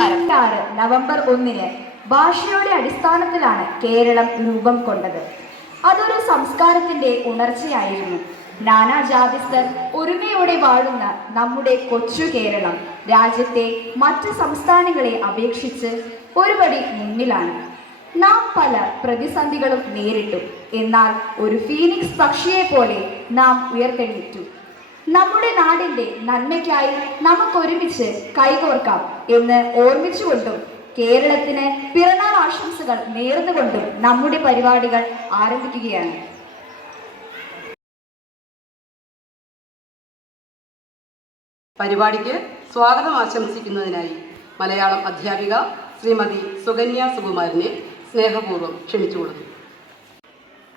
നമസ്കാരം. നവംബർ 1 ഭാഷയുടെ അടിസ്ഥാനത്തിലാണ് കേരളം രൂപം കൊണ്ടത്. അതൊരു സംസ്കാരത്തിന്റെ ഉണർച്ചയായിരുന്നു. നാനാജാതിസ്ഥർ ഒരുമയോടെ വാഴുന്ന നമ്മുടെ കൊച്ചു കേരളം രാജ്യത്തെ മറ്റ് സംസ്ഥാനങ്ങളെ അപേക്ഷിച്ച് ഒരുപടി മുന്നിലാണ്. നാം പല പ്രതിസന്ധികളും നേരിട്ടു. എന്നാൽ ഒരു ഫീനിക്സ് പക്ഷിയെ പോലെ നാം ഉയർത്തെഴുന്നേറ്റു. നമ്മുടെ നാടിന്റെ നന്മയ്ക്കായി നമുക്കൊരുമിച്ച് കൈകോർക്കാം എന്ന് ഓർമ്മിച്ചുകൊണ്ടും കേരളത്തിന് പിറന്നാൾ ആശംസകൾ നേർന്നുകൊണ്ടും നമ്മുടെ പരിപാടികൾ ആരംഭിക്കുകയാണ്. പരിപാടിക്ക് സ്വാഗതം ആശംസിക്കുന്നതിനായി മലയാളം അധ്യാപിക ശ്രീമതി സുകന്യ സുകുമാരനെ സ്നേഹപൂർവ്വം ക്ഷണിച്ചുകൊള്ളുന്നു.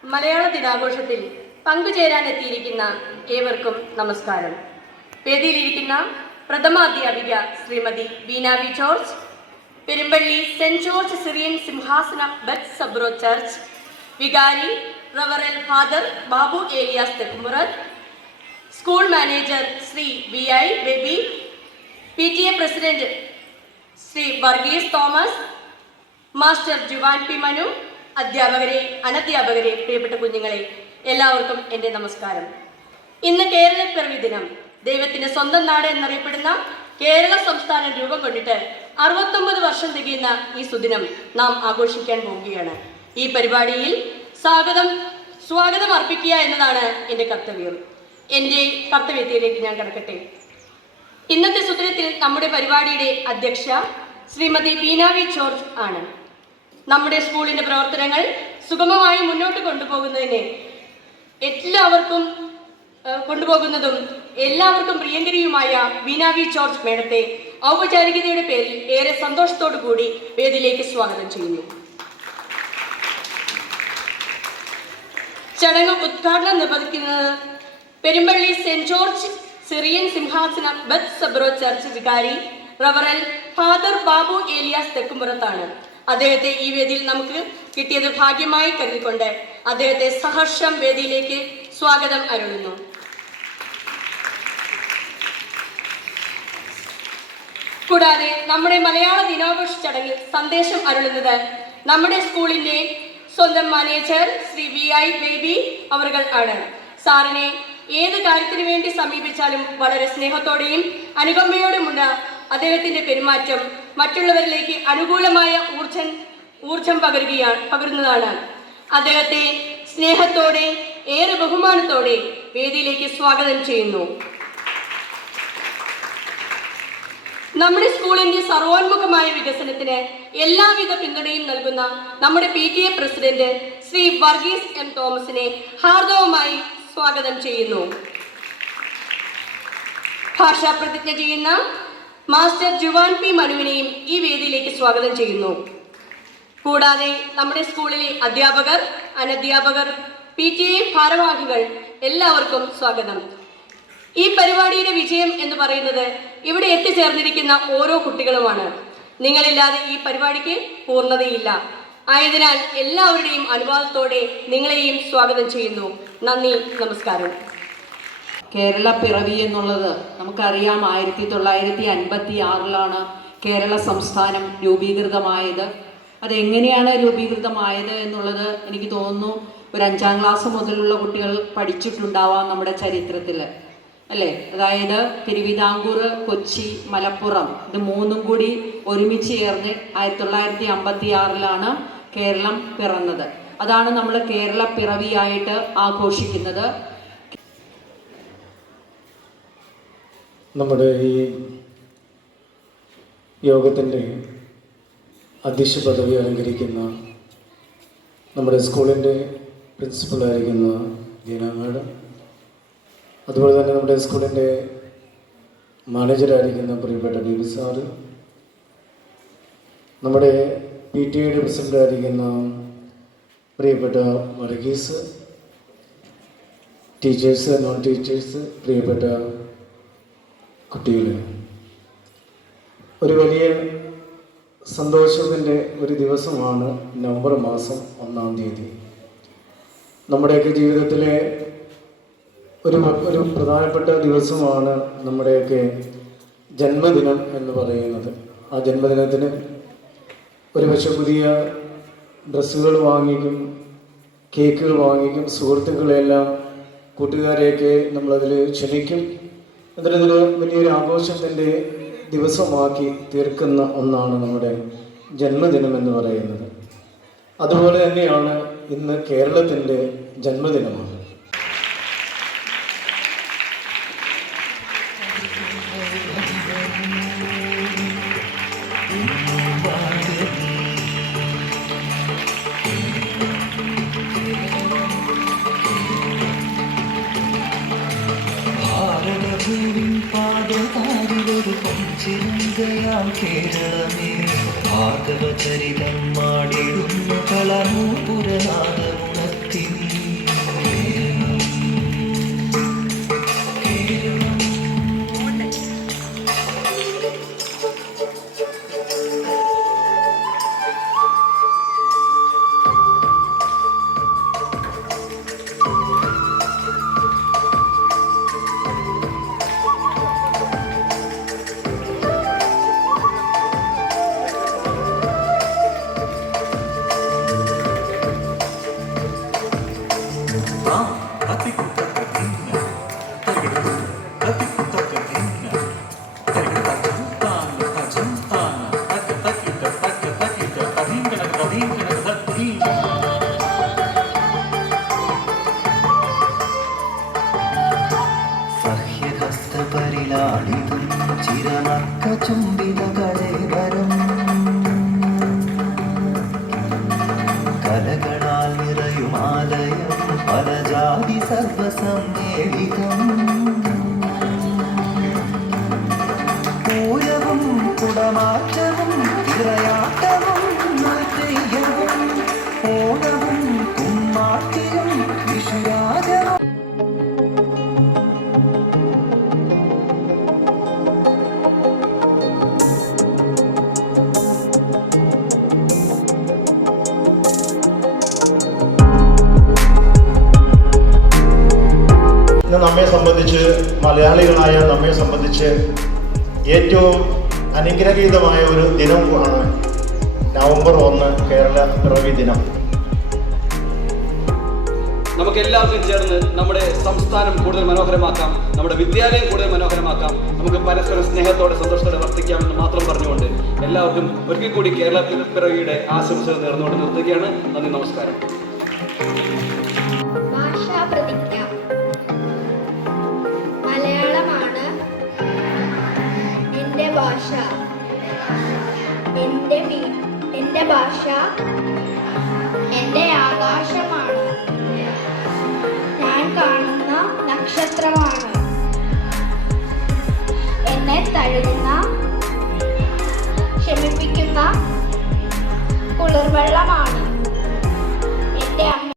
മലയാള ദിനാഘോഷത്തിൽ പങ്കുചേരാനെത്തിയിരിക്കുന്ന ഏവർക്കും നമസ്കാരം. വേദിയിലിരിക്കുന്ന പ്രഥമാധ്യാപിക Shrimati Beena V George, Perumpally saint George Syrian Simhasana Beth Sabro church വികാരി റവറൽ father Babu Elias Thekkumurath, school manager Shri BI Baby, PTA president Shri Varghese Thomas, master Juan P Manu, അധ്യാപകരെ, അനധ്യാപകരെ, പ്രിയപ്പെട്ട കുഞ്ഞുങ്ങളെ, എല്ലാവർക്കും എൻ്റെ നമസ്കാരം. ഇന്ന് കേരളപ്പിറവി ദിനം. ദൈവത്തിൻ്റെ സ്വന്തം നാട് എന്നറിയപ്പെടുന്ന കേരള സംസ്ഥാനം രൂപം കൊണ്ടിട്ട് 69 വർഷം തികയുന്ന ഈ സുദിനം നാം ആഘോഷിക്കാൻ പോവുകയാണ്. ഈ പരിപാടിയിൽ സ്വാഗതം അർപ്പിക്കുക എന്നതാണ് എൻ്റെ കർത്തവ്യം. എൻ്റെ കർത്തവ്യത്തിലേക്ക് ഞാൻ കടക്കട്ടെ. ഇന്നത്തെ സുദിനത്തിൽ നമ്മുടെ പരിപാടിയുടെ അധ്യക്ഷ ശ്രീമതി ബീന വി ജോർജ് ആണ്. നമ്മുടെ സ്കൂളിൻ്റെ പ്രവർത്തനങ്ങൾ സുഗമമായി മുന്നോട്ട് കൊണ്ടുപോകുന്നതും എല്ലാവർക്കും പ്രിയങ്കരിയുമായ ബീന വി ജോർജ് മേഡത്തെ ഔപചാരികതയുടെ പേരിൽ ഏറെ സന്തോഷത്തോടു കൂടി വേദിയിലേക്ക് സ്വാഗതം ചെയ്യുന്നു. ചടങ്ങ് ഉദ്ഘാടനം നിർവഹിക്കുന്നത് Perumpally saint George Syrian Simhasana Beth Sabro church വികാരി റവറൽ ഫാദർ ബാബു ഏലിയാസ് തെക്കുമുറത്താണ്. അദ്ദേഹത്തെ ഈ വേദിയിൽ നമുക്ക് കിട്ടിയത് ഭാഗ്യമായി കരുതിക്കൊണ്ട് അദ്ദേഹത്തെ സഹർഷം വേദിയിലേക്ക് സ്വാഗതം അരുളുന്നു. കൂടാതെ നമ്മുടെ മലയാള ദിനാഘോഷ ചടങ്ങിൽ സന്ദേശം അരുളുന്നത് നമ്മുടെ സ്കൂളിൻ്റെ സ്വന്തം മാനേജർ ശ്രീ BI ബേബി അവർകൾ ആണ്. സാറിനെ ഏത് കാര്യത്തിന് വേണ്ടി സമീപിച്ചാലും വളരെ സ്നേഹത്തോടെയും അനുകമ്പയോടുമുള്ള അദ്ദേഹത്തിൻ്റെ പെരുമാറ്റം മറ്റുള്ളവരിലേക്ക് അനുകൂലമായ ഊർജം പകരുന്നതാണ്. അദ്ദേഹത്തെ സ്നേഹത്തോടെ ഏറെ ബഹുമാനത്തോടെ വേദിയിലേക്ക് സ്വാഗതം ചെയ്യുന്നു. നമ്മുടെ സ്കൂളിൻ്റെ സർവോന്മുഖമായ വികസനത്തിന് എല്ലാവിധ പിന്തുണയും നൽകുന്ന നമ്മുടെ PTA president Shri Varghese M തോമസിനെ ഹാർദവമായി സ്വാഗതം ചെയ്യുന്നു. ഭാഷാ പ്രതിജ്ഞ ചെയ്യുന്ന മാസ്റ്റർ ജുവാൻ പി മനുവിനെയും ഈ വേദിയിലേക്ക് സ്വാഗതം ചെയ്യുന്നു. കൂടാതെ നമ്മുടെ സ്കൂളിലെ അധ്യാപകർ, അനധ്യാപകർ, PTA ഭാരവാഹികൾ എല്ലാവർക്കും സ്വാഗതം. ഈ പരിപാടിയുടെ വിജയം എന്ന് പറയുന്നത് ഇവിടെ എത്തിച്ചേർന്നിരിക്കുന്ന ഓരോ കുട്ടികളുമാണ്. നിങ്ങളില്ലാതെ ഈ പരിപാടിക്ക് പൂർണ്ണതയില്ല. ആയതിനാൽ എല്ലാവരുടെയും അനുവാദത്തോടെ നിങ്ങളെയും സ്വാഗതം ചെയ്യുന്നു. നന്ദി, നമസ്കാരം. കേരള പിറവി എന്നുള്ളത് നമുക്കറിയാം. 1956 കേരള സംസ്ഥാനം രൂപീകൃതമായത്. അതെങ്ങനെയാണ് രൂപീകൃതമായത് എന്നുള്ളത് എനിക്ക് തോന്നുന്നു ഒരു 5ാം ക്ലാസ് മുതലുള്ള കുട്ടികൾ പഠിച്ചിട്ടുണ്ടാവാം നമ്മുടെ ചരിത്രത്തിൽ, അല്ലേ? അതായത് തിരുവിതാംകൂർ, കൊച്ചി, മലപ്പുറം, ഇത് മൂന്നും കൂടി ഒരുമിച്ച് ചേർന്ന് 1956 കേരളം പിറന്നത്. അതാണ് നമ്മൾ കേരള പിറവിയായിട്ട് ആഘോഷിക്കുന്നത്. നമ്മുടെ ഈ യോഗത്തിൻ്റെ അധ്യക്ഷ പദവി അലങ്കരിക്കുന്ന നമ്മുടെ സ്കൂളിൻ്റെ പ്രിൻസിപ്പളായിരിക്കുന്ന ദീന മാഡം, അതുപോലെ തന്നെ നമ്മുടെ സ്കൂളിൻ്റെ മാനേജറായിരിക്കുന്ന പ്രിയപ്പെട്ട ബേബി സാറ്, നമ്മുടെ PTA പ്രസിഡൻ്റായിരിക്കുന്ന പ്രിയപ്പെട്ട വർഗീസ്, ടീച്ചേഴ്സ്, നോൺ ടീച്ചേഴ്സ്, പ്രിയപ്പെട്ട കുട്ടികൾ, ഒരു വലിയ സന്തോഷത്തിൻ്റെ ഒരു ദിവസമാണ് നവംബർ മാസം 1-ാം തീയതി. നമ്മുടെയൊക്കെ ജീവിതത്തിലെ ഒരു പ്രധാനപ്പെട്ട ദിവസമാണ് നമ്മുടെയൊക്കെ ജന്മദിനം എന്ന് പറയുന്നത്. ആ ജന്മദിനത്തിന് ഒരുപക്ഷെ പുതിയ ഡ്രസ്സുകൾ വാങ്ങിക്കും, കേക്കുകൾ വാങ്ങിക്കും, സുഹൃത്തുക്കളെല്ലാം കൂട്ടുകാരെയൊക്കെ നമ്മളതിൽ ക്ഷണിക്കും. എന്നിട്ടൊരു വലിയൊരു ആഘോഷത്തിൻ്റെ ദിവസമാക്കി തീർക്കുന്ന ഒന്നാണ് നമ്മുടെ ജന്മദിനം എന്ന് പറയുന്നത്. അതുപോലെ തന്നെയാണ് ഇന്ന് കേരളത്തിൻ്റെ ജന്മദിനമാണ്. കേരളമേ ഭാഗവചരിതം മാടിടുന്ന കളമൂപുരനാദമുണർത്തി സഹ്യഹസ്തപരിലാളിതം ചിരമക്ക ചുംബിത കളേവരം കലകളാൽ നിറയുമാലയം പലജാതി സർവസമ്മേളിതം പൂരവും കുടമാറ്റവും തിറയാട്ടവും തെയ്യവും ഓണവും കുമ്മാട്ടിയും വിഷുരാഗവും നമ്മെ സംബന്ധിച്ച്, മലയാളികളായ നമ്മെ സംബന്ധിച്ച് ഏറ്റവും അനുഗ്രഹീതമായ ഒരു ദിനമാണ് നവംബർ 1 കേരള പിറവി ദിനം. നമുക്ക് എല്ലാവർക്കും ചേർന്ന് നമ്മുടെ സംസ്ഥാനം കൂടുതൽ മനോഹരമാക്കാം, നമ്മുടെ വിദ്യാലയം കൂടുതൽ മനോഹരമാക്കാം, നമുക്ക് പരസ്പരം സ്നേഹത്തോടെ സന്തോഷത്തോടെ വർത്തിക്കാമെന്ന് മാത്രം പറഞ്ഞുകൊണ്ട് എല്ലാവർക്കും ഒരിക്കൽ കൂടി കേരള പിറവിയുടെ ആശംസകൾ നേർന്നുകൊണ്ട് നിർത്തുകയാണ്. നന്ദി, നമസ്കാരം. ഭാഷാപ്രതിജ്ഞ. മലയാളമാണ് എൻ്റെ ഭാഷ. എൻ്റെ ഭാഷ എൻ്റെ ആകാശമാണ്. ഞാൻ കാണുന്ന നക്ഷത്രമാണ്. എന്നെ തഴുകുന്ന, ക്ഷമിപ്പിക്കുന്ന കുളിർവെള്ളമാണ് എൻ്റെ അമ്മ.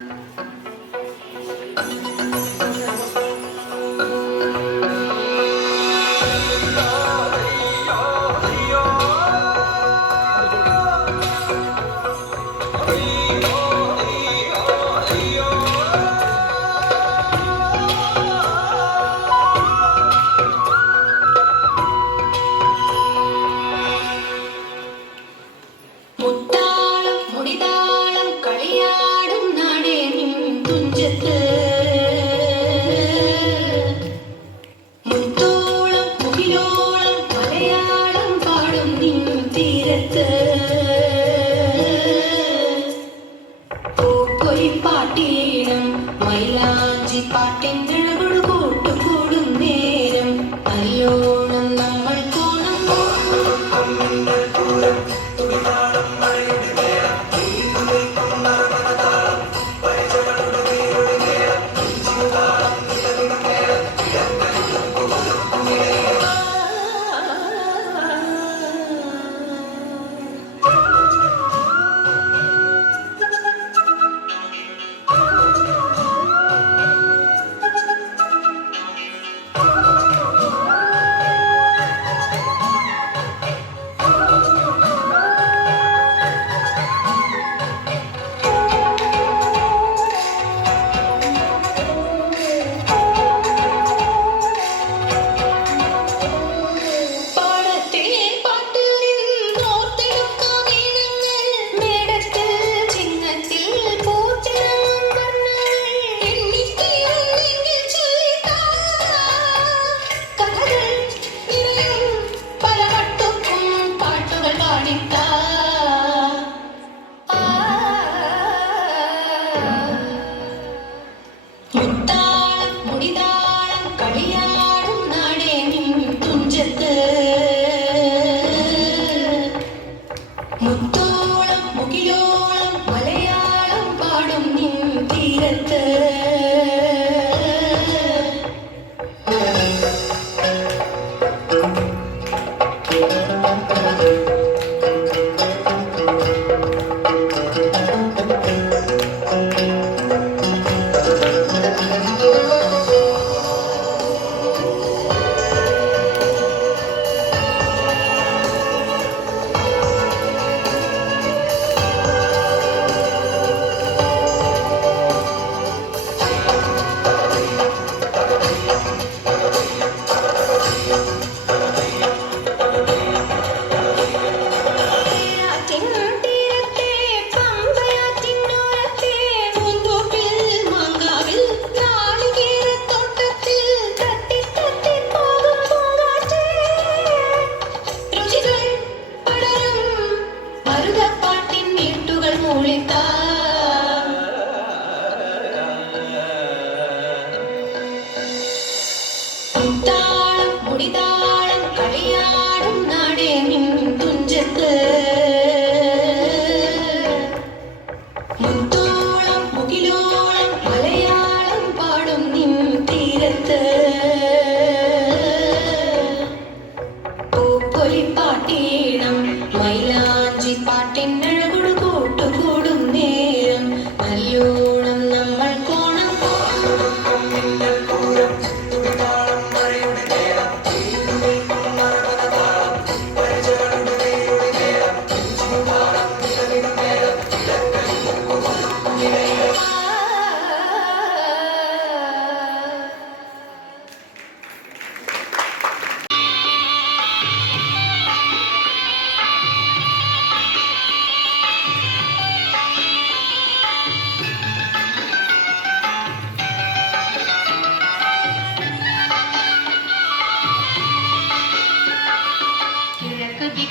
മുത്താളം മുടിതാളം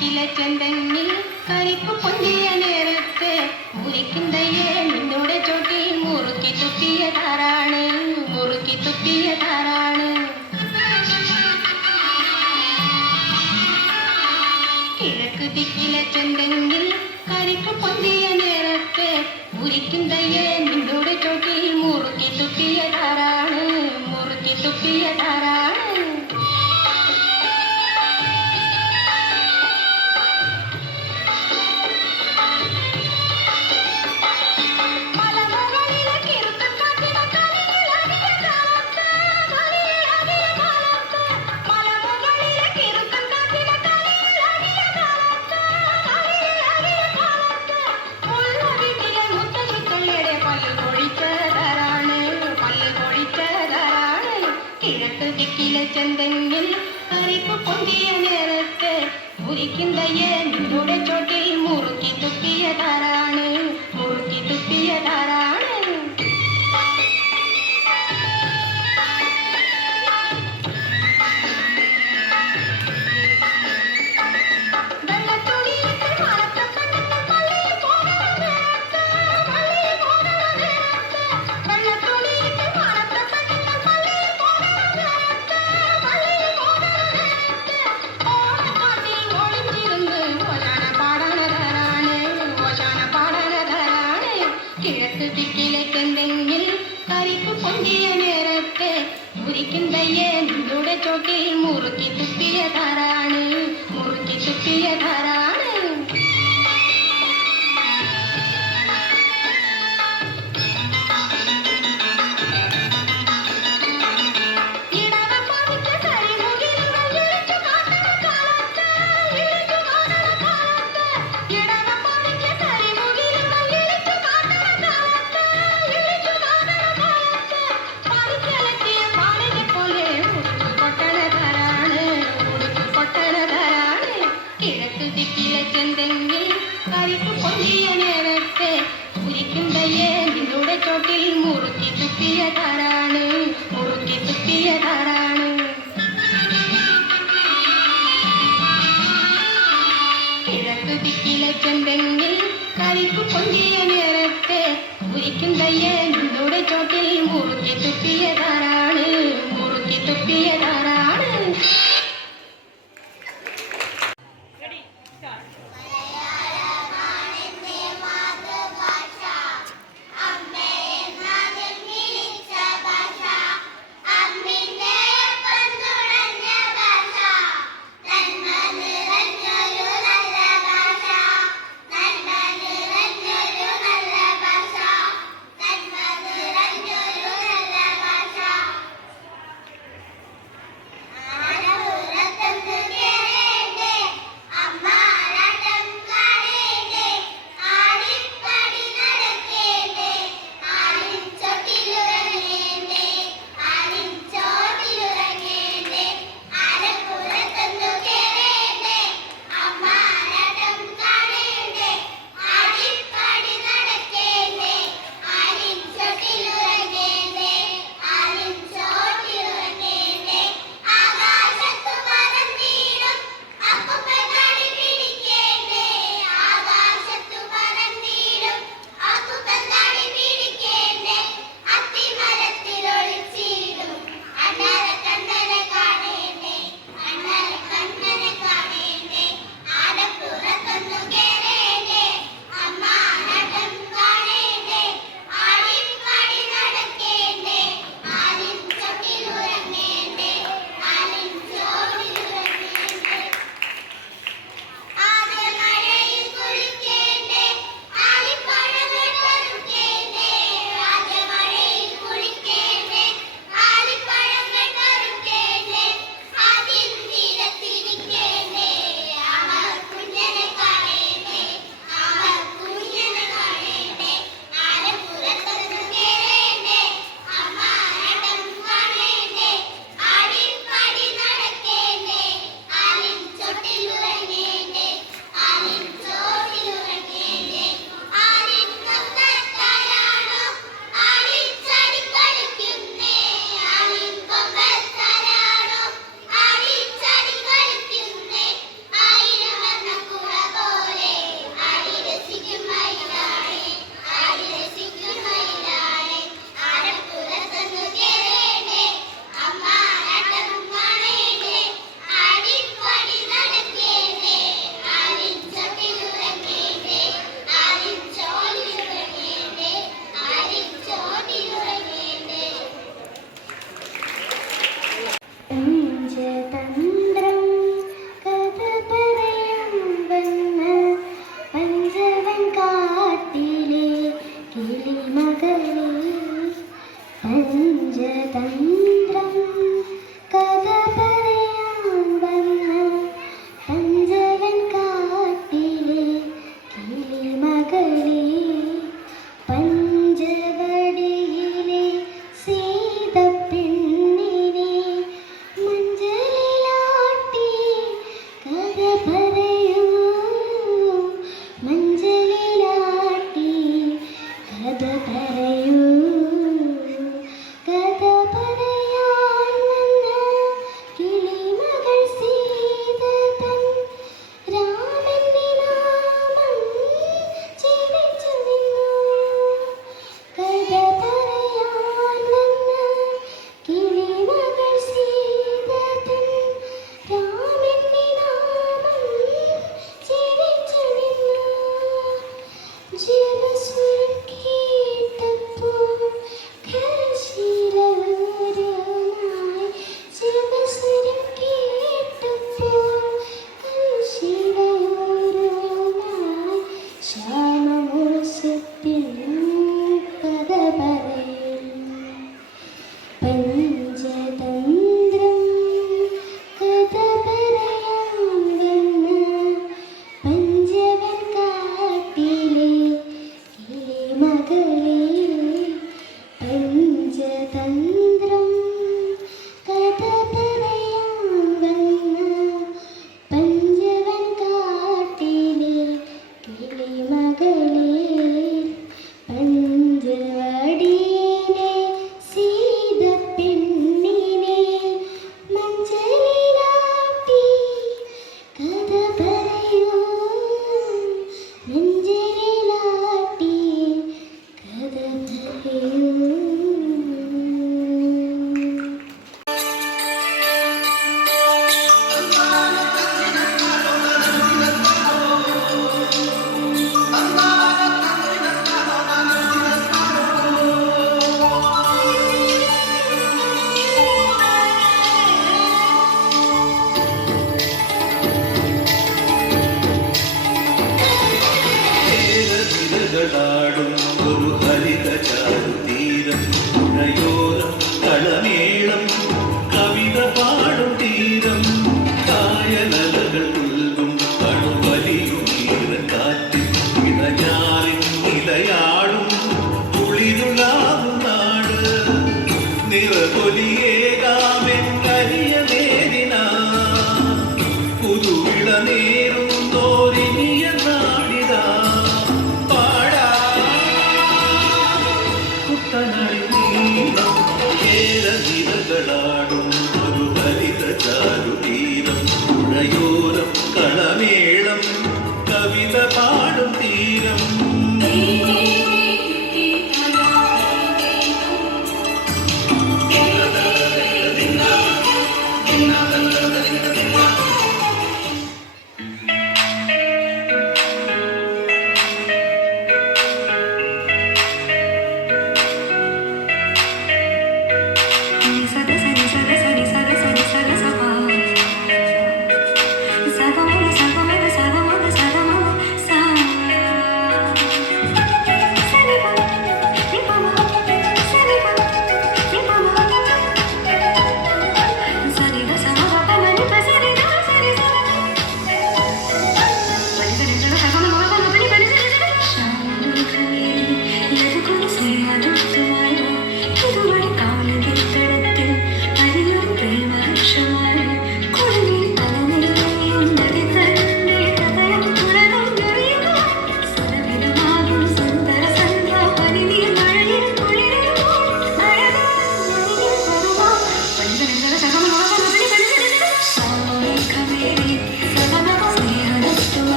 തീരത്ത് ചെന്തെങ്ങിൽ കരിക്കു പൊന്തിയ നേരത്തെ മുറിക്കുന്നയെ നിന്നോടെ ചോട്ടിൽ മുറുക്കി തുപ്പിയതാരാണ് മുറുക്കി തുപ്പിയതാരാണ് കിഴക്ക് ദിക്കിലെ ചെന്തെങ്ങിൽ കരിക്കു പൊന്തിയ നേരത്തെ മുറിക്കുന്നയെ നിന്നോടെ ചോട്ടിൽ മുറുക്കി തുപ്പിയതാരാണ് മുറുക്കി തുപ്പിയതാരാണ് ചെന്തെങ്ങിൽ കരിക്കു പൊന്തിയ നേരത്തെ മുറിക്കുന്നയെ നിന്നോടെ ചോട്ടിൽ മുറുക്കി തുപ്പിയതാരാണ് മുറുക്കി തുപ്പിയതാരാണ് ദിക്കിലെന്തെങ്കിൽ കരിക്കു പൊന്തിയ നേരത്തെ മുറിക്കുന്നയെ നിന്നോടെ ചോട്ടിൽ മുറുക്കി തുപ്പിയതാരാണ് മുറുക്കി തുപ്പിയതാരാണ് ചെന്തെങ്കിൽ കരിക്കു പൊന്തിയ നേരത്തെ മുറിക്കുന്നയെ നിന്നോടെ ചോട്ടിൽ മുറുക്കി തുപ്പിയതാരാണ് മുറുക്കി തുപ്പിയതാരാണ് കിഴക്ക് ദിക്കിലെ ചെന്തെങ്കിൽ കരിക്കു പൊന്തിയ നേരത്തെ മുറിക്കുന്നയെ നിന്നോടെ ചോട്ടിൽ മുറുക്കി തുപ്പിയതാരാണ് മുറുക്കി തുപ്പിയതാരാണ് മലയാളമാണെന്റെ മാതൃഭാഷ അമ്മേ എന്നാ കിളിമകളെ പഞ്ചവടിയിലെ സീതപ്പെണ്ണിനെ മഞ്ചലിലാട്ടി കഥ പറയൂ മഞ്ചലിലാട്ടി കഥ പറയൂ കഥ പറയാൻ വന്ന കിളിമകൾ സീത തൻ രാമന്റെ നാമം ജപിച്ചു നിന്നു കഥ പറയാൻ വന്ന കിളിമകൾ സീത തൻ രാമന്റെ നാമം ജപിച്ചു നിന്നു ജപസ്വരം കേട്ടപ്പോൾ കൽശീലവരനായി ജപസ്വരം കേട്ടപ്പോൾ കൽശീലവരനായി ശ്യാമമോശത്തിൽ കഥ പറയും പഞ്ചതന്ത്രം കഥ പറയാൻ വന്ന പഞ്ചവൻ കാട്ടിലെ കിളിമകളെ പഞ്ചതന്ത്രം കഥ പറയാൻ വന്ന പഞ്ചവൻ കാട്ടിലെ കിളിമകളെ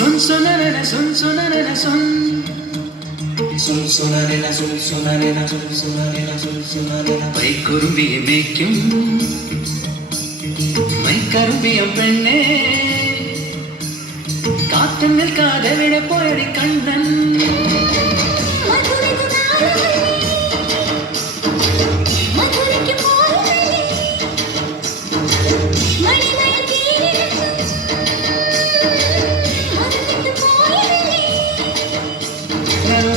Sun sonarena, sun sonarena, sun. Sun sonarena, sun sonarena, sun sonarena, sun sonarena. പൈക്കുറുമ്പിയെ മേയ്ക്കും മൈക്കറുമ്പിയ പെണ്ണേ കാറ്റും നിൽക്കാതെ വിടെ പോയടി കണ്ണൻ.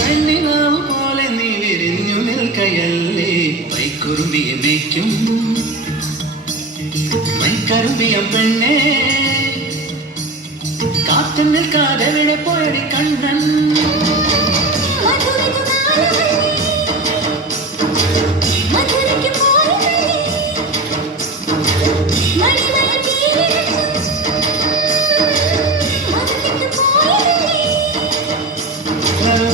വെണ്ണിലാവ് പോലെ നീ വിരിഞ്ഞു നിൽക്കയല്ലേ പൈക്കുറുമ്പിയെ മേയ്ക്കും മൈക്കറുമ്പിയ പെണ്ണേ കാറ്റും നിൽക്കാതെ വിടെ പോയടി കണ്ണൻ.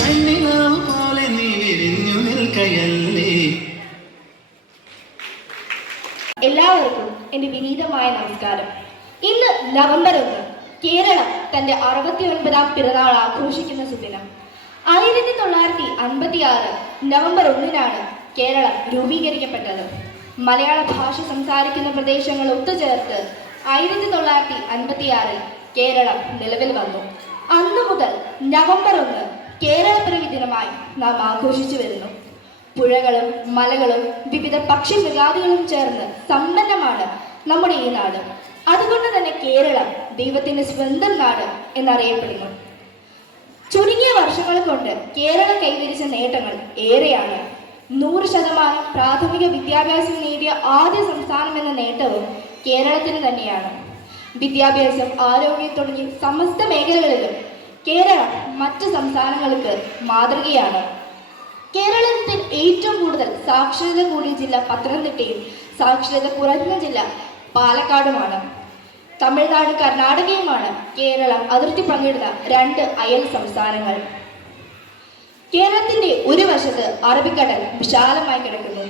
വെണ്ണിലാവ് പോലെ നീ വിരിഞ്ഞു നിൽക്കയല്ലേ. എല്ലാവർക്കും എൻ്റെ വിനീതമായ നമസ്കാരം. ഇന്ന് നവംബർ 1 കേരളം തൻ്റെ 69ാം പിറന്നാൾ ആഘോഷിക്കുന്ന സുദിനം. 1956 നവംബർ 1-നാണ് കേരളം രൂപീകരിക്കപ്പെട്ടത്. മലയാള ഭാഷ സംസാരിക്കുന്ന പ്രദേശങ്ങൾ ഒത്തുചേർത്ത് 1956 കേരളം നിലവിൽ വന്നു. അന്നു മുതൽ നവംബർ 1 കേരളപ്പിറവി ദിനമായി നാം ആഘോഷിച്ചു വരുന്നു. പുഴകളും മലകളും വിവിധ പക്ഷി മൃഗാദികളും ചേർന്ന് സമ്പന്നമാണ് നമ്മുടെ ഈ നാട്. അതുകൊണ്ട് തന്നെ കേരളം ദൈവത്തിൻ്റെ സ്വന്തം നാട് എന്നറിയപ്പെടുന്നു. ചുരുങ്ങിയ വർഷങ്ങൾ കൊണ്ട് കേരളം കൈവരിച്ച നേട്ടങ്ങൾ ഏറെയാണ്. 100% പ്രാഥമിക വിദ്യാഭ്യാസം നേടിയ ആദ്യ സംസ്ഥാനം എന്ന നേട്ടവും കേരളത്തിന് തന്നെയാണ്. വിദ്യാഭ്യാസം, ആരോഗ്യം തുടങ്ങി സമസ്ത മേഖലകളിലും കേരളം മറ്റ് സംസ്ഥാനങ്ങൾക്ക് മാതൃകയാണ്. കേരളത്തിൽ ഏറ്റവും കൂടുതൽ സാക്ഷരത കൂടിയ ജില്ല പത്തനംതിട്ടയും സാക്ഷരത കുറഞ്ഞ ജില്ല പാലക്കാടുമാണ്. തമിഴ്നാട്, കർണാടകയുമാണ് കേരളം അതിർത്തി പങ്കിടുന്ന 2 അയൽ സംസ്ഥാനങ്ങൾ. കേരളത്തിന്റെ ഒരു വശത്ത് അറബിക്കടൽ വിശാലമായി കിടക്കുന്നു.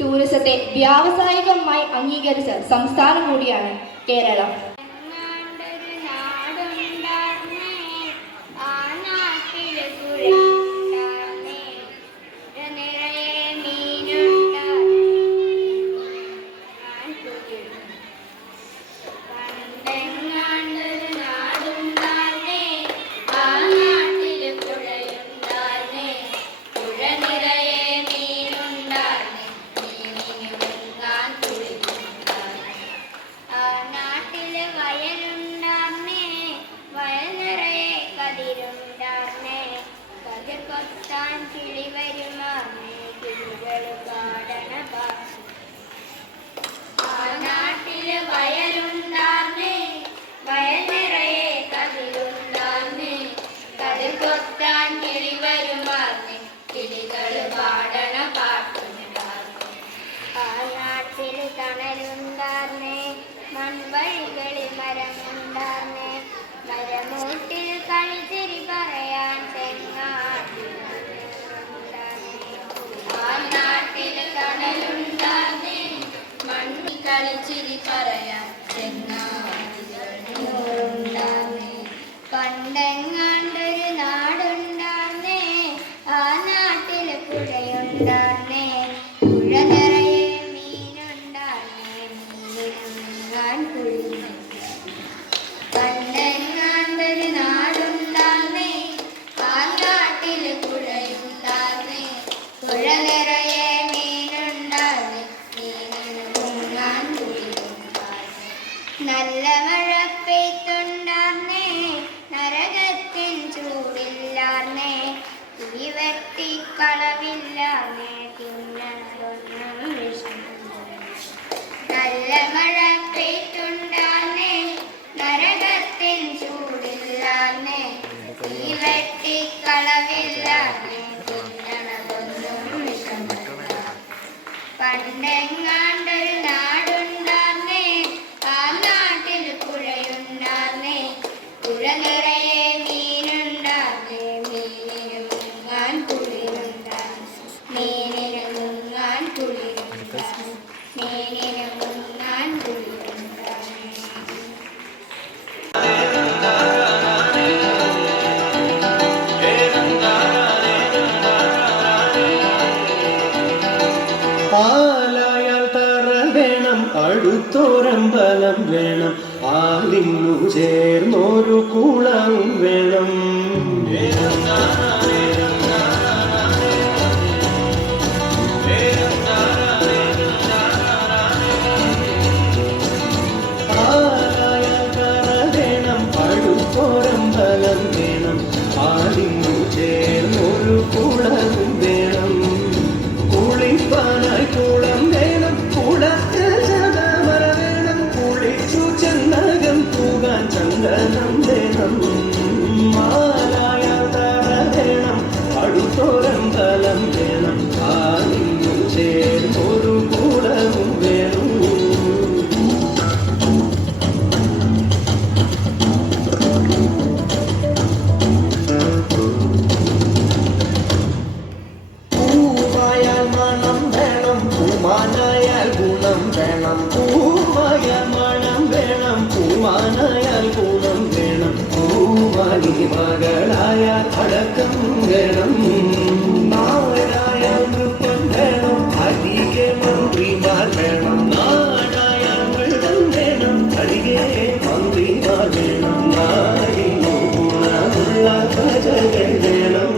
ടൂറിസത്തെ വ്യാവസായികമായി അംഗീകരിച്ച സംസ്ഥാനം കൂടിയാണ് കേരളം. മൺവഴികളിൽ മരമുണ്ടാർന്നേ, മരമൂട്ടിൽ കളിച്ചിരി പറയാൻ നാട്ടിൽ കടലുണ്ടാർന്നേ, മണ്ണിൽ കളിച്ചിരി പറയാൻ ചെങ്ങാതികളുണ്ടാർന്നേ. പണ്ടെങ്ങാണ്ടൊരു നാടുണ്ടാർന്നേ, ആ നാട്ടിൽ പുഴയുണ്ടാർന്നേ, പുഴ നിറയെ മീനുണ്ടാർന്നേ, മീനിറങ്ങാൻ കുഴിഞ്ഞു. പണ്ടെങ്ങാണ്ടൊരു നാടുണ്ടാർന്നേ, ആ നാട്ടിൽ പുഴയുണ്ടാർന്നേ, പുഴ നിറയെ മീനുണ്ടാർന്നേ, മീനിറങ്ങാൻ കുഴിയുണ്ടാർന്നേ. നല്ല മഴ പെയ്ത്തുണ്ടാർന്നേ, നരകത്തിൻ ചൂടില്ലാർന്നേ, തീ വെട്ടിക്കളവില്ലാർന്നേ, തിന്നതൊന്നും വിഷമില്ല. നല്ല മഴ പെയ്ത്തുണ്ടാർന്നേ, നരകത്തിൻ ചൂടില്ലാർന്നേ, തീ വെട്ടിക്കളവില്ലാർന്നേ, തിന്നതൊന്നും വിഷമില്ല. പണ്ടെങ്ങാണ്ടൊരു നാടുണ്ടാർന്നേ, ആ നാട്ടിൽ പുഴയുണ്ടാർന്നേ, പുഴ നിറയെ മീനുണ്ടാർന്നേ, മീനിന് മുങ്ങാൻ കുളിരുണ്ടാർന്നേ, മീനിന് മുങ്ങാൻ കുളിരുണ്ടാർന്നേ, മീനിന് മുങ്ങാൻ കുളിരുണ്ടാർന്നേ. പോരമ്പലം വേണം, ആലിന്നു ചേർന്നൊരു കുളവും വേണം. പോരമ്പലം വേണം, ആലിന്നു ചേർന്നൊരു കുളവും വേണം. കുളിപ്പാനായി കുളം വേണം, കുളത്തിൽ ചതമര വേണം, കുളിച്ചു ചന്ദനം തൂകാൻ ചന്ദനം വേണം. മാലായ തറ വേണം, അടുത്തോരമ്പലം വേണം, ആലിന്നു ചേർന്നൊരു കുളവും വേണം. പൂമാനായാൽ ഗുണം വേണം, പൂമായാൽ മണം വേണം, പൂമാനായാൽ ഗുണം വേണം, പൂമാനി മകളായാൽ അടക്കം വേണം. നാടായാൽ നൃത്തം വേണം, അരികെ മന്ത്രിമാർ വേണം, നാടായാൽ വെള്ളം വേണം, അരികെ മന്ത്രിമാർ വേണം, നാടിനു ഗുണമുള്ള പ്രജകൾ വേണം.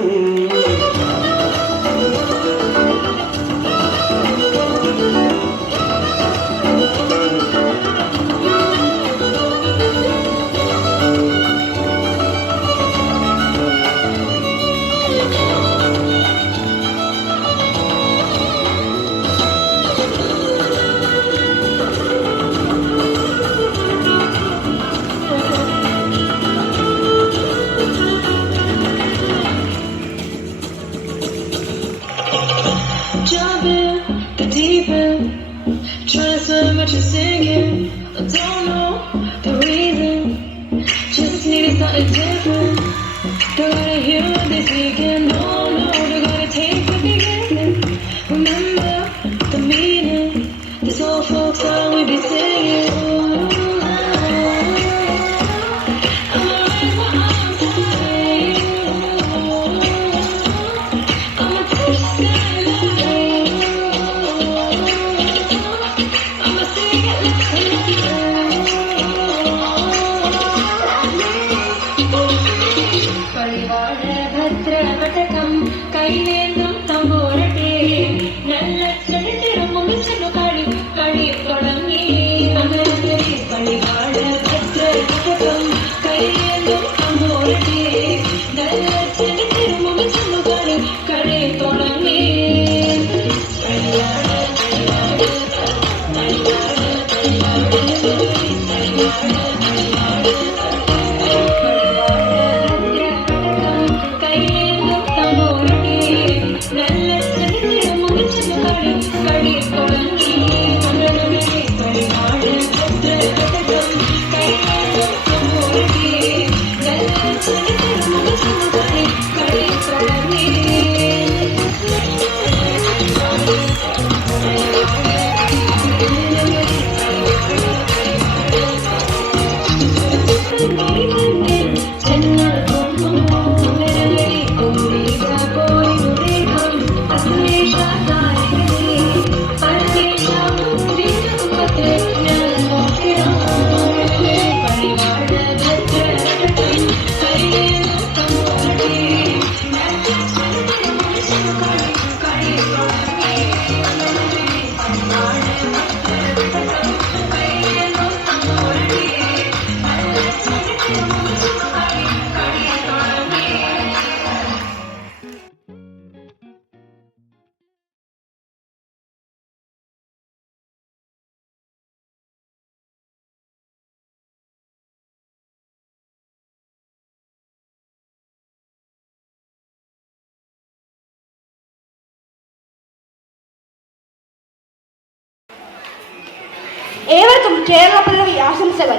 ഏവർക്കും കേരളപ്പിറവി ആശംസകൾ.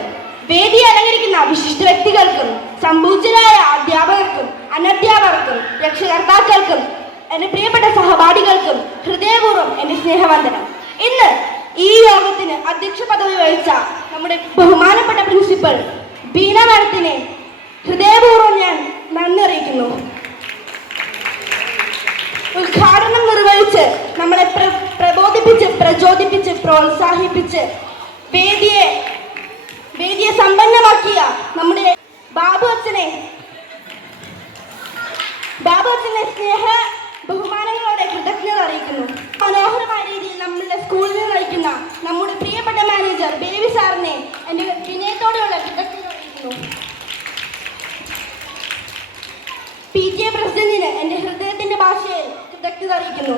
വേദി അലങ്കരിക്കുന്ന വിശിഷ്ട വ്യക്തികൾക്കും സംപൂജ്യരായ അധ്യാപകർക്കും അനധ്യാപകർക്കും രക്ഷകർത്താക്കൾക്കും എൻ്റെ പ്രിയപ്പെട്ട സഹപാഠികൾക്കും ഹൃദയപൂർവ്വം എൻ്റെ സ്നേഹവന്ദനം. ഇന്ന് ഈ യോഗത്തിന് അധ്യക്ഷ പദവി വഹിച്ച നമ്മുടെ ബഹുമാനപ്പെട്ട പ്രിൻസിപ്പൽ ബീന മാഡത്തിനെ ഹൃദയപൂർവ്വം ഞാൻ നന്ദി അറിയിക്കുന്നു. ഉദ്ഘാടനം നിർവഹിച്ച് നമ്മളെ പ്രബോധിപ്പിച്ച് പ്രചോദിപ്പിച്ച് പ്രോത്സാഹിപ്പിച്ച് വേദിയെ സമ്പന്നമാക്കിയ നമ്മുടെ ബാബു അച്ഛനെ സ്നേഹ ബഹുമാനങ്ങളോടെ കൃതജ്ഞത അറിയിക്കുന്നു. മനോഹരമായ രീതിയിൽ നമ്മളുടെ സ്കൂളിൽ നയിക്കുന്ന നമ്മുടെ പ്രിയപ്പെട്ട മാനേജർ ബേബി സാറിനെ എൻ്റെ വിനയത്തോടെയുള്ള കൃതജ്ഞത അറിയിക്കുന്നു. PTA പ്രസിഡന്റിന് എൻ്റെ ഹൃദയത്തിന്റെ ഭാഷയിൽ കൃതജ്ഞത അറിയിക്കുന്നു.